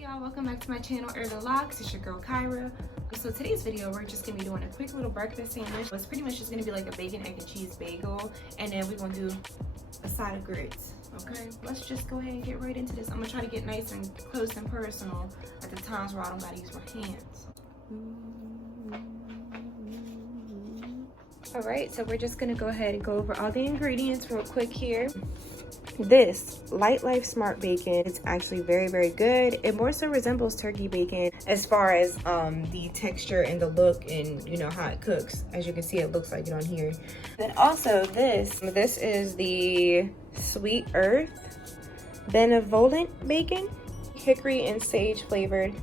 Hey y'all, welcome back to my channel, HerbN Locs. It's your girl Kyra. So today's video, we're just gonna be doing a quick little breakfast sandwich. It's pretty much just gonna be like a bacon, egg, and cheese bagel, and then we're gonna do a side of grits. Okay, let's just go ahead and get right into this. I'm gonna try to get nice and close and personal at the times where I don't gotta use my hands. All right, so we're just gonna go ahead and go over all the ingredients real quick here. This Light Life Smart Bacon, it's actually very good. It more so resembles turkey bacon as far as the texture and the look and you know how it cooks. As you can see, it looks like it on here. Then also this is the Sweet Earth benevolent bacon, hickory and sage flavored.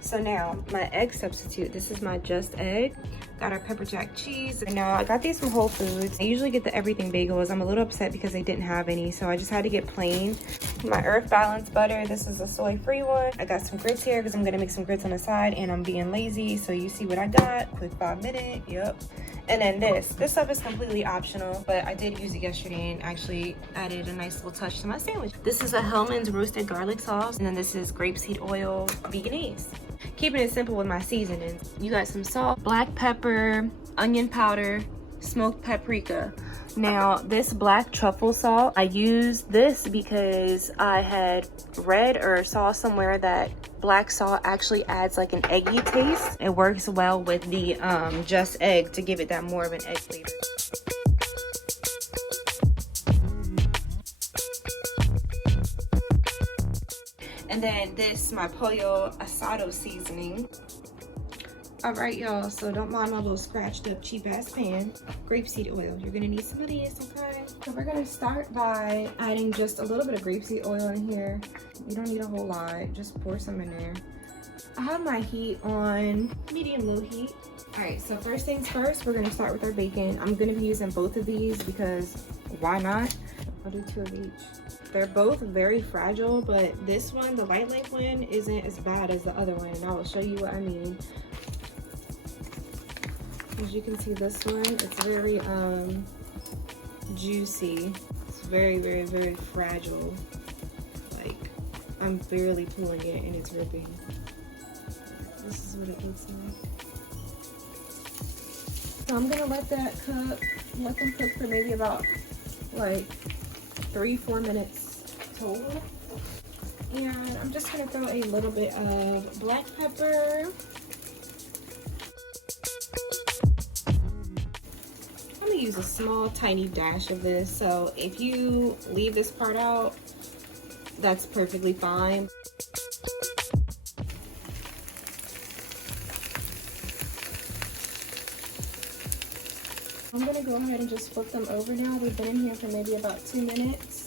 So now my egg substitute, this is my Just Egg. Got our pepper jack cheese. And now I got these from Whole Foods. I usually get the everything bagels. I'm a little upset because they didn't have any, so I just had to get plain. My Earth Balance butter, this is a soy-free one. I got some grits here because I'm gonna make some grits on the side and I'm being lazy, so you see what I got. Quick 5-minute, yep. And then this stuff is completely optional, but I did use it yesterday and actually added a nice little touch to my sandwich. This is a Hellmann's roasted garlic sauce, and then this is grapeseed oil veganese. Keeping it simple with my seasonings. You got some salt, black pepper, onion powder, smoked paprika. Now this black truffle salt, I used this because I had read or saw somewhere that black salt actually adds like an eggy taste. It works well with the Just Egg to give it that more of an egg flavor. And then this, my pollo asado seasoning. All right, y'all, so don't mind my little scratched up cheap ass pan. Grapeseed oil, you're gonna need some of this, okay? So we're gonna start by adding just a little bit of grapeseed oil in here. You don't need a whole lot, just pour some in there. I have my heat on medium-low heat. All right, so first things first, we're gonna start with our bacon. I'm gonna be using both of these because why not? I'll do 2 of each. They're both very fragile, but this one, the Light Life one, isn't as bad as the other one, and I will show you what I mean. As you can see, this one, it's very juicy. It's very fragile. Like, I'm barely pulling it and it's ripping. This is what it looks like. So I'm gonna let that cook, let them cook for maybe about like 3-4 minutes total. And I'm just gonna throw a little bit of black pepper. I'm gonna use a small tiny dash of this, so if you leave this part out, that's perfectly fine. I'm gonna go ahead and just flip them over now. They've been in here for maybe about 2 minutes.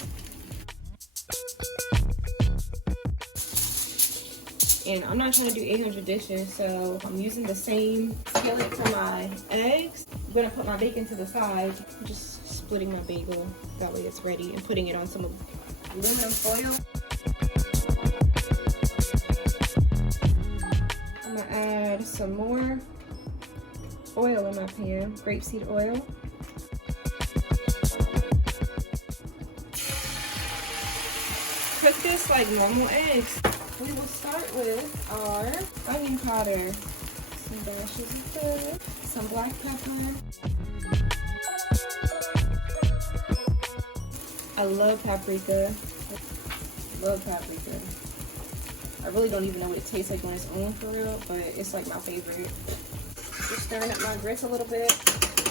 And I'm not trying to do 800 dishes, so I'm using the same skillet for my eggs. I'm gonna put my bacon to the side. I'm just splitting my bagel, that way it's ready, and putting it on some aluminum foil. I'm gonna add some more oil in my pan, grapeseed oil. Cook this like normal eggs. We will start with our onion powder. Some dashes of that, some black pepper. I love paprika. Love paprika. I really don't even know what it tastes like on its own for real, but it's like my favorite. Just stirring up my grits a little bit,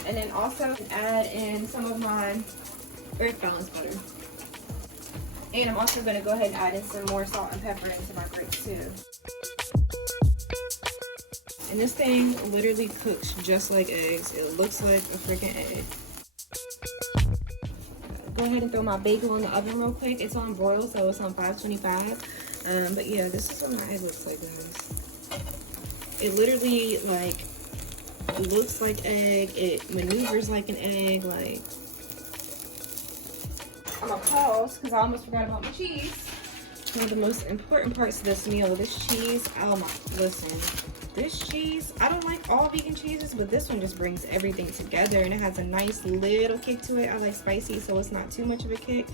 and then also add in some of my Earth Balance butter. And I'm also gonna go ahead and add in some more salt and pepper into my grits too. And this thing literally cooks just like eggs. It looks like a freaking egg. Go ahead and throw my bagel in the oven real quick. It's on broil, so it's on 525. But yeah, this is what my egg looks like, guys. It literally like looks like egg. It maneuvers like an egg. Like, I'm gonna pause because I almost forgot about my cheese. One of the most important parts of this meal, this cheese. Oh my, listen. This cheese, I don't like all vegan cheeses, but this one just brings everything together, and it has a nice little kick to it. I like spicy, so it's not too much of a kick,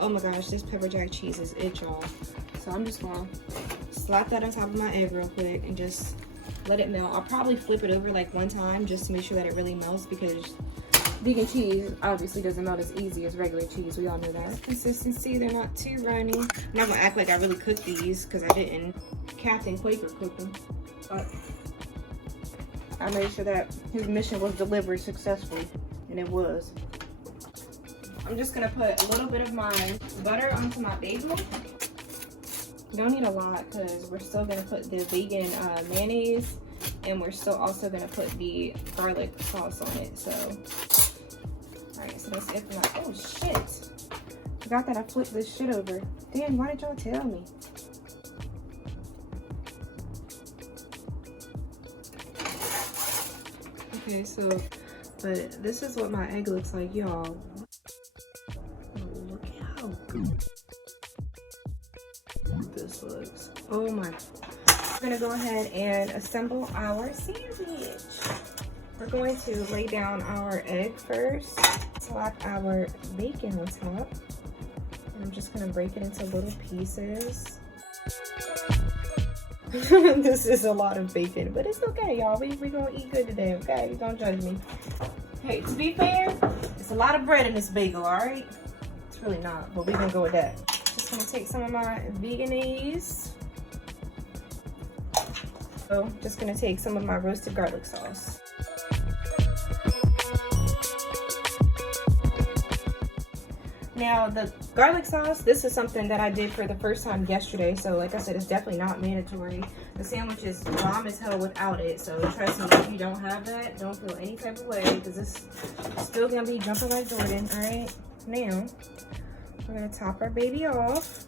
Oh my gosh, this pepper jack cheese is it, y'all. So I'm just gonna slap that on top of my egg real quick and just let it melt. I'll probably flip it over like one time just to make sure that it really melts, because vegan cheese obviously doesn't melt as easy as regular cheese. We all know that. Consistency, they're not too runny. I'm not gonna act like I really cooked these because I didn't. Captain Quaker cooked them. But I made sure that his mission was delivered successfully, and it was. I'm just gonna put a little bit of my butter onto my bagel. You don't need a lot because we're still gonna put the vegan mayonnaise, and we're still also gonna put the garlic sauce on it. So, all right, so that's it for that. Oh shit! Forgot that I flipped this shit over. Damn, why did y'all tell me? Okay, so, but this is what my egg looks like, y'all. Oh, look at how good this looks. Oh my. We're gonna go ahead and assemble our sandwich. We're going to lay down our egg first, slap our bacon on top. And I'm just gonna break it into little pieces. This is a lot of bacon, but it's okay, y'all. We're gonna eat good today, okay? Don't judge me. Hey, to be fair, it's a lot of bread in this bagel, all right? It's really not, but we're gonna go with that. Just gonna take some of my veganese. So, just gonna take some of my roasted garlic sauce. Now, the garlic sauce, this is something that I did for the first time yesterday. So, like I said, it's definitely not mandatory. The sandwich is bomb as hell without it. So, trust me, if you don't have that, don't feel any type of way, because it's still going to be jumping like Jordan. All right, now, we're going to top our baby off.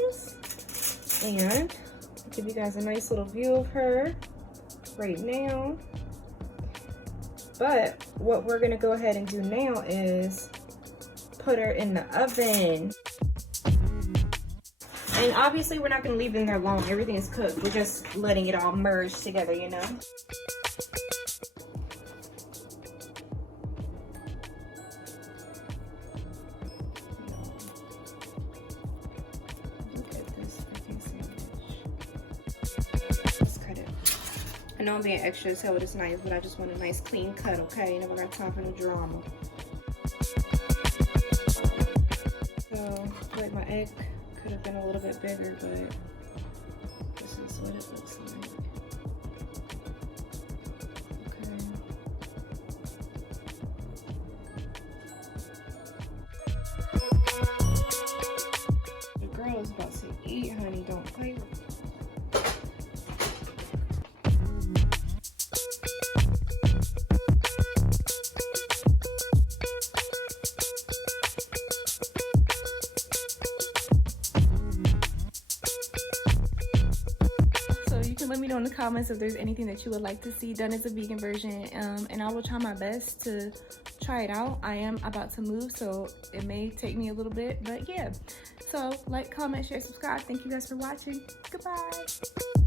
Yes! And give you guys a nice little view of her right now. But what we're gonna go ahead and do now is put her in the oven. And obviously we're not gonna leave them there long. Everything is cooked. We're just letting it all merge together, you know? Look at this freaking sandwich. Let's cut it. I know I'm being extra as hell with this knife, but I just want a nice clean cut, okay? Never got time for no drama. So, like, my egg could have been a little bit bigger, but this is what it looks like. Okay. The girl is about to eat, honey. Don't play with me. Let me know in the comments if there's anything that you would like to see done as a vegan version, and I will try my best to try it out. I am about to move, so it may take me a little bit, but yeah. So like, comment, share, subscribe. Thank you guys for watching. Goodbye.